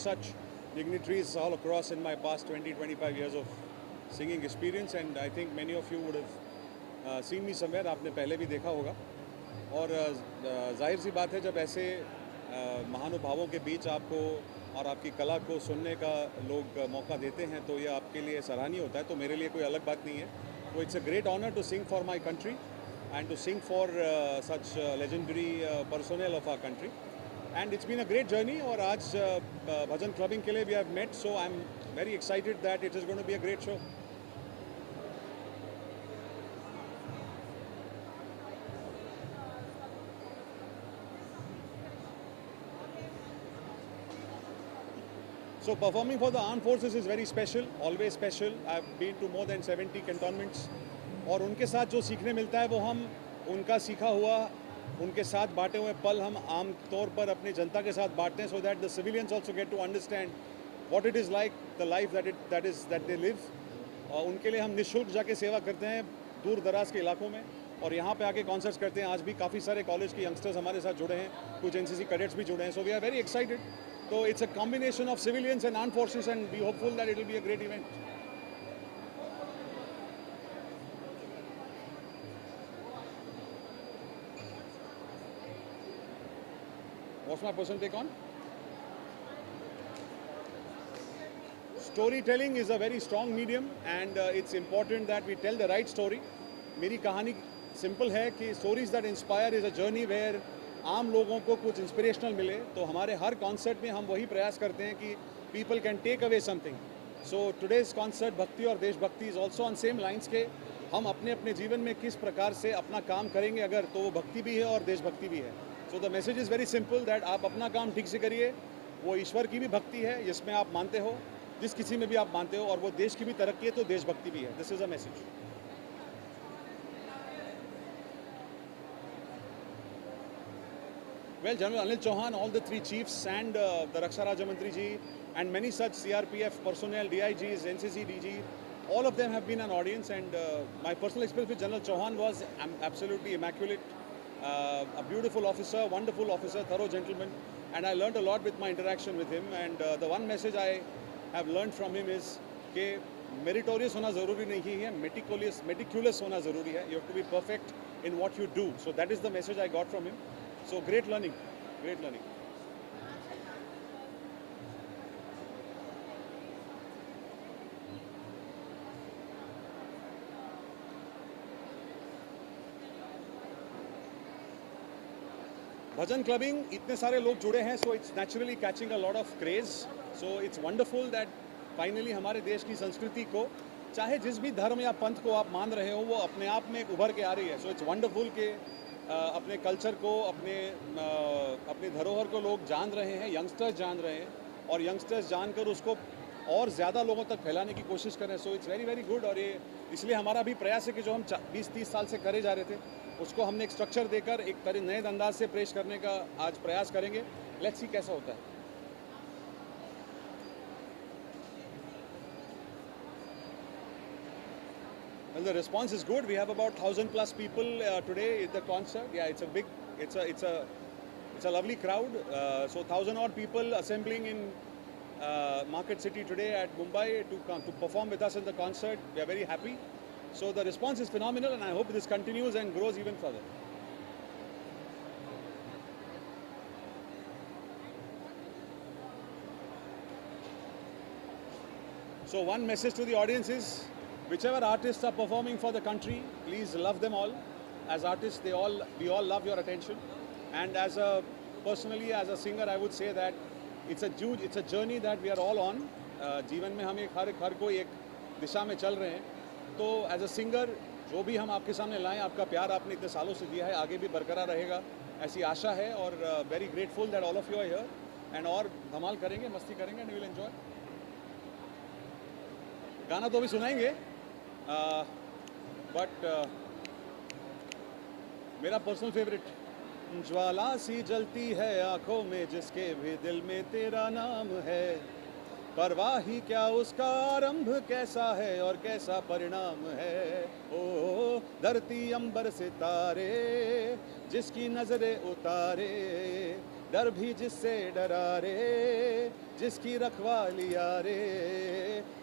such dignitaries all across in my past 20-25 years of singing experience, and I think many of you would have seen me somewhere. आपने पहले भी देखा होगा और जाहिर सी बात है जब ऐसे महानुभावों के बीच आपको और आपकी कला को सुनने का लोग मौका देते हैं तो ये आपके लिए सराहनीय होता है. तो मेरे लिए कोई अलग बात नहीं है. तो it's a great honour to sing for my country and to sing for such legendary personnel of our country. And it's been a great journey. और आज भजन क्लबिंग के लिए we have met, so I'm very excited that it is going to be a great show. So performing for the armed forces is very special, always special. I've been to more than 70 cantonments. और उनके साथ जो सीखने मिलता है वो हम उनका सीखा हुआ उनके साथ बांटे हुए पल हम आम तौर पर अपनी जनता के साथ बांटते हैं, so that the civilians also get to understand what it is like the life that they live. और उनके लिए हम निःशुल्क जाके सेवा करते हैं दूर दराज के इलाकों में और यहाँ पे आके कॉन्सर्ट्स करते हैं. आज भी काफ़ी सारे कॉलेज के यंगस्टर्स हमारे साथ जुड़े हैं, कुछ एनसीसी कैडेट्स भी जुड़े हैं. So we are very excited. तो it's a combination of civilians and armed forces and we hopeful that it will be a great event. What's my personal take on? Storytelling is a very strong medium and it's important that we tell the right story. मेरी कहानी simple है कि stories that inspire is a journey where आम लोगों को कुछ inspirational मिले. तो हमारे हर कॉन्सर्ट में हम वही प्रयास करते हैं कि people can take away something. So today's concert भक्ति और देशभक्ति is also on same lines के हम अपने अपने जीवन में किस प्रकार से अपना काम करेंगे अगर तो वो भक्ति भी है और देशभक्ति भी है. So the message is very simple that आप अपना काम ठीक से करिए. वो ईश्वर की भी भक्ति है जिसमें आप मानते हो, जिस किसी में भी आप मानते हो, और वो देश की भी तरक्की है तो देशभक्ति भी है. This is a message. Well, General Anil Chauhan, all the three chiefs and the Raksha Raja Mantri ji and many such CRPF personnel, DIGs, NCC DG, all of them have been an audience, and my personal experience with General Chauhan was absolutely immaculate. A beautiful officer, wonderful officer, thorough gentleman, and I learned a lot with my interaction with him. And the one message I have learned from him is कि meritorious होना ज़रूरी नहीं है, meticulous होना ज़रूरी है. You have to be perfect in what you do. So that is the message I got from him. So great learning, great learning. Bhajan clubbing इतने सारे लोग जुड़े हैं, so it's naturally catching a lot of craze. So it's wonderful that finally हमारे देश की संस्कृति को, चाहे जिस भी धर्म या पंथ को आप मान रहे हो, वो अपने आप में एक उभर के आ रही है. सो इट्स वंडरफुल कि अपने कल्चर को, अपने धरोहर को लोग जान रहे हैं, यंगस्टर्स जान रहे हैं, और यंगस्टर्स जानकर उसको और ज़्यादा लोगों तक फैलाने की कोशिश कर रहे हैं. So it's very very good. और ये इसलिए हमारा भी प्रयास है कि जो हम 20-30 साल से करे जा रहे थे उसको हमने एक स्ट्रक्चर देकर एक तरह नए अंदाज से पेश करने का आज प्रयास करेंगे. लेट्स सी कैसा होता है. Well, the response is good. We have about 1,000 plus people today at the concert. Yeah, it's a lovely crowd. So 1,000 odd people assembling in Market City today at Mumbai to perform with us in the concert. We are very happy. So the response is phenomenal, and I hope this continues and grows even further. So one message to the audience is, whichever artists are performing for the country, please love them all. As artists, we all love your attention. And personally, as a singer, I would say that it's a journey that we are all on. जीवन में हम हर कोई एक दिशा में चल रहे हैं. तो एज अ सिंगर जो भी हम आपके सामने लाएं, आपका प्यार आपने इतने सालों से दिया है, आगे भी बरकरार रहेगा ऐसी आशा है. और very grateful that all of you are here, and और धमाल करेंगे, मस्ती करेंगे, एंड वी विल एंजॉय. गाना तो अभी सुनाएंगे, बट मेरा पर्सनल फेवरेट, ज्वाला सी जलती है आंखों में जिसके भी दिल में तेरा नाम है, परवाह ही क्या उसका आरंभ कैसा है और कैसा परिणाम है. ओ धरती अंबर सितारे जिसकी नजरे उतारे, डर भी जिससे डरा रे, जिसकी रखवालिया रे,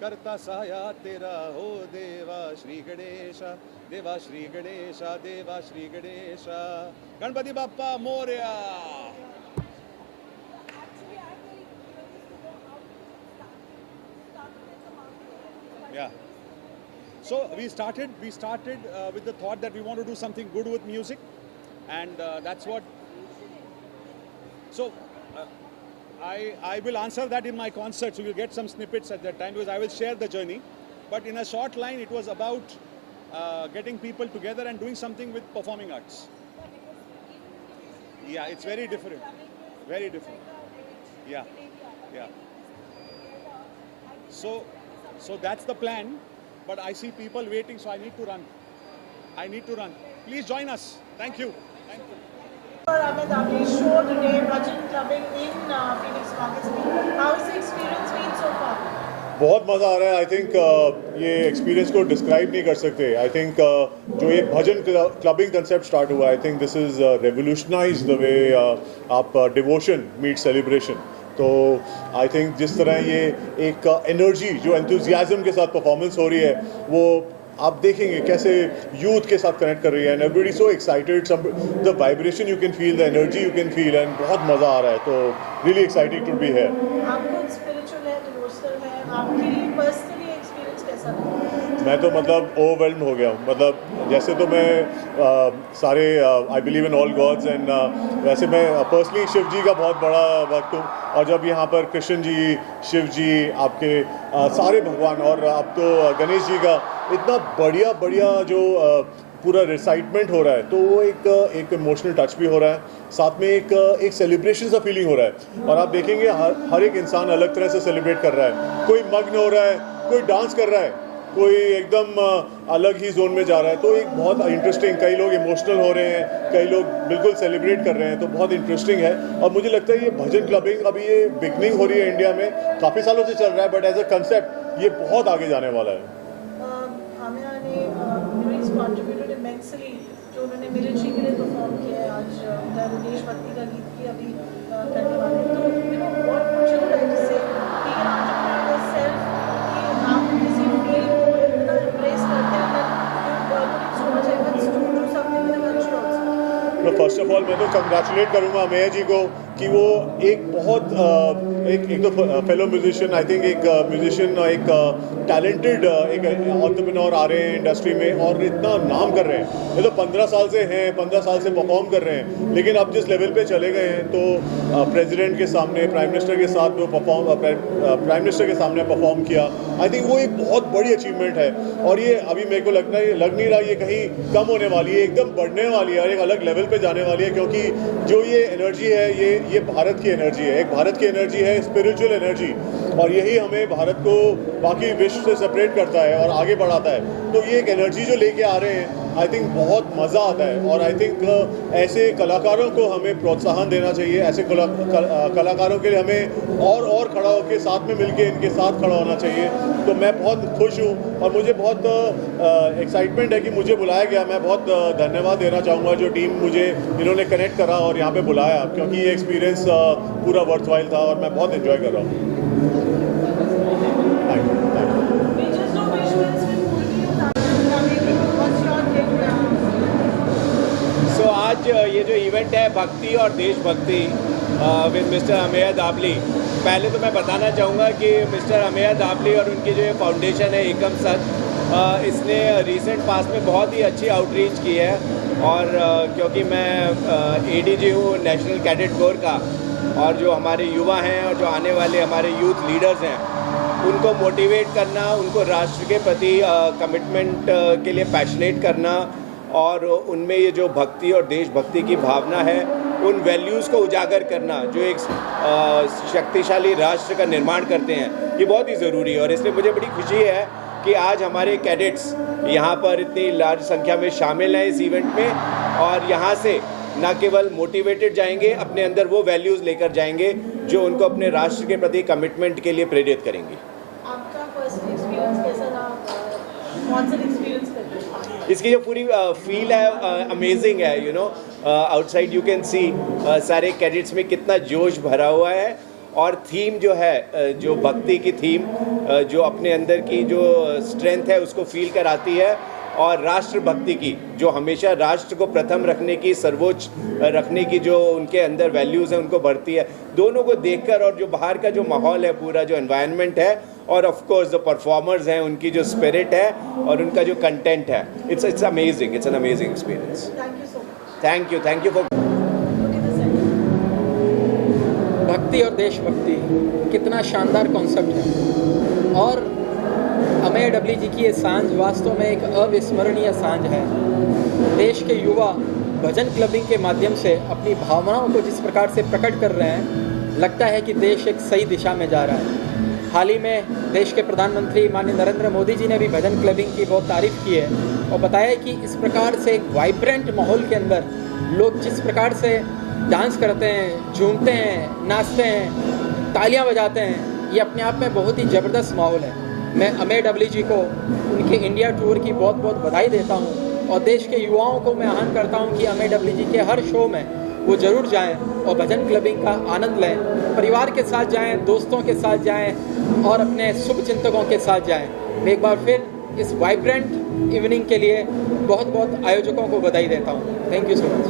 करता साया तेरा हो देवा श्री गणेशा, देवा श्री गणेशा, देवा Shri Ganesha. Ganpati Bappa Morya. Yeah. So we started with the thought that we want to do something good with music, and that's what. So I will answer that in my concert, so you'll get some snippets at that time because I will share the journey. But in a short line, it was about getting people together and doing something with performing arts. Yeah, it's very different. Very different. Yeah, yeah. So that's the plan. But I see people waiting, so I need to run. Please join us. Thank you. Thank you. Ahmed Abli show today, Bhajan Clubbing in Phoenix Markets. How has the experience been so far? बहुत मज़ा आ रहा है। I think ये experience को describe नहीं कर सकते। आई थिंक जो ये भजन क्लबिंग कंसेप्ट स्टार्ट हुआ, I think this is revolutionise the way आप डिवोशन मीट सेलिब्रेशन। तो आई थिंक जिस तरह ये एक एनर्जी जो एंथुजियाज्म के साथ परफॉर्मेंस हो रही है, वो आप देखेंगे कैसे यूथ के साथ कनेक्ट कर रही है। And everybody so excited, the vibration you can feel, the energy you can feel, and बहुत मज़ा आ रहा है। तो really excited to be here. आपको स्पिरिचुअल है, डिवोशनल है, आपके लिए पर्सनली एक्सपीरियंस कैसा रहा? मैं तो मतलब ओवरवेल्म हो गया हूँ। मतलब जैसे तो मैं सारे I believe in all gods, and वैसे मैं पर्सनली शिव जी का बहुत बड़ा भक्त हूँ। और जब यहाँ पर कृष्ण जी, शिव जी, आपके सारे भगवान, और अब तो गणेश जी का इतना बढ़िया जो पूरा रिसाइटमेंट हो रहा है, तो वो एक इमोशनल टच भी हो रहा है। साथ में एक सेलिब्रेशन सा फीलिंग हो रहा है। और आप देखेंगे हर एक इंसान अलग तरह से सेलिब्रेट कर रहा है। कोई मग्न हो रहा है, कोई डांस कर रहा है, कोई एकदम अलग ही जोन में जा रहा है। तो एक बहुत इंटरेस्टिंग, कई लोग इमोशनल हो रहे हैं, कई लोग बिल्कुल सेलिब्रेट कर रहे हैं। तो बहुत इंटरेस्टिंग है। और मुझे लगता है ये भजन क्लबिंग अभी ये बिगनिंग हो रही है इंडिया में, काफ़ी सालों से चल रहा है, बट एज अ कंसेप्ट ये बहुत आगे जाने वाला है। आमिर ने कंट्रीब्यूटेड इमेंसली, जो उन्होंने मिलिट्री के लिए परफॉर्म किया है। आज उनका देशभक्ति का गीत भी अभी करने वाले हैं। तो बहुत मशहूर है जिससे ही कैन एंटरप्रेन्योर सेल्फ कि आप किसी फील्ड को इतना एम्ब्रेस करते हैं that so much efforts to do something with the country also. तो फर्स्ट ऑफ ऑल मैं तो कंग्रेचुलेट करूँगा मेयर जी को कि वो एक बहुत एक तो फेलो म्यूजिशियन, आई थिंक एक म्यूजिशियन, एक टैलेंटेड एक एंटरप्रेन्योर आ रहे हैं इंडस्ट्री में और इतना नाम कर रहे हैं। ये तो 15 साल से हैं, 15 साल से परफॉर्म कर रहे हैं, लेकिन अब जिस लेवल पे चले गए हैं, तो प्रेसिडेंट के सामने, प्राइम मिनिस्टर के साथ जो प्राइम मिनिस्टर के सामने परफॉर्म किया, आई थिंक वो एक बहुत बड़ी अचीवमेंट है। और ये अभी मेरे को लग नहीं रहा ये कहीं कम होने वाली है, एकदम बढ़ने वाली है और एक अलग लेवल पे जाने वाली है। क्योंकि जो ये एनर्जी है, ये भारत की एनर्जी है, एक भारत की एनर्जी है, स्पिरिचुअल एनर्जी, और यही हमें भारत को बाकी विश्व से सेपरेट करता है और आगे बढ़ाता है। तो ये एक एनर्जी जो लेके आ रहे हैं, आई थिंक बहुत मज़ा आता है। और आई थिंक ऐसे कलाकारों को हमें प्रोत्साहन देना चाहिए। ऐसे कलाकारों के लिए हमें और खड़ा होकर साथ में मिलके इनके साथ खड़ा होना चाहिए। तो मैं बहुत खुश हूँ और मुझे बहुत एक्साइटमेंट है कि मुझे बुलाया गया। मैं बहुत धन्यवाद देना चाहूँगा जो टीम मुझे इन्होंने कनेक्ट करा और यहाँ पे बुलाया, क्योंकि ये एक्सपीरियंस पूरा वर्थवाइल था और मैं बहुत एंजॉय कर रहा हूँ। सो आज ये जो इवेंट है भक्ति और देशभक्ति विद मिस्टर अमेय दाबली, पहले तो मैं बताना चाहूँगा कि मिस्टर अमेय दाबली और उनकी जो ये फाउंडेशन है एकम सत, इसने रिसेंट पास में बहुत ही अच्छी आउटरीच की है। और क्योंकि मैं एडीजी हूँ नेशनल कैडेट कोर का, और जो हमारे युवा हैं और जो आने वाले हमारे यूथ लीडर्स हैं, उनको मोटिवेट करना, उनको राष्ट्र के प्रति कमिटमेंट के लिए पैशनेट करना, और उनमें ये जो भक्ति और देशभक्ति की भावना है, उन वैल्यूज़ को उजागर करना जो एक शक्तिशाली राष्ट्र का निर्माण करते हैं, ये बहुत ही ज़रूरी है। और इसलिए मुझे बड़ी खुशी है कि आज हमारे कैडेट्स यहाँ पर इतनी लार्ज संख्या में शामिल हैं इस इवेंट में, और यहाँ से न केवल मोटिवेटेड जाएंगे, अपने अंदर वो वैल्यूज़ लेकर जाएंगे जो उनको अपने राष्ट्र के प्रति कमिटमेंट के लिए प्रेरित करेंगे। आपका पर्सनल एक्सपीरियंस कैसा रहा? कौन सा एक्सपीरियंस करते हैं? इसकी जो पूरी फील है अमेजिंग है, you know, outside you can see सारे कैडेट्स में कितना जोश भरा हुआ है। और थीम जो है, जो भक्ति की थीम, जो अपने अंदर की जो स्ट्रेंथ है उसको फील कराती है, और राष्ट्रभक्ति की जो हमेशा राष्ट्र को प्रथम रखने की, सर्वोच्च रखने की जो उनके अंदर वैल्यूज़ हैं उनको बढ़ती है। दोनों को देखकर, और जो बाहर का जो माहौल है, पूरा जो एनवायरनमेंट है, और ऑफ कोर्स जो परफॉर्मर्स हैं उनकी जो स्पिरिट है और उनका जो कंटेंट है, it's amazing, it's an amazing experience. Thank you so much. Thank you for भक्ति और देशभक्ति कितना शानदार कॉन्सेप्ट है, और अमेय डबली जी की ये सांझ वास्तव में एक अविस्मरणीय सांझ है। देश के युवा भजन क्लबिंग के माध्यम से अपनी भावनाओं को जिस प्रकार से प्रकट कर रहे हैं, लगता है कि देश एक सही दिशा में जा रहा है। हाल ही में देश के प्रधानमंत्री माननीय नरेंद्र मोदी जी ने भी भजन क्लबिंग की बहुत तारीफ़ की है और बताया कि इस प्रकार से एक वाइब्रेंट माहौल के अंदर लोग जिस प्रकार से डांस करते हैं, झूमते हैं, नाचते हैं, तालियां बजाते हैं, ये अपने आप में बहुत ही ज़बरदस्त माहौल है। मैं अमेय डबली जी को उनके इंडिया टूर की बहुत बहुत बधाई देता हूं, और देश के युवाओं को मैं आह्वान करता हूं कि अमेय डबली जी के हर शो में वो ज़रूर जाएं और भजन क्लबिंग का आनंद लें। परिवार के साथ जाएं, दोस्तों के साथ जाएं और अपने शुभ चिंतकों के साथ जाएं। मैं एक बार फिर इस वाइब्रेंट इवनिंग के लिए बहुत बहुत आयोजकों को बधाई देता हूँ। Thank you so much.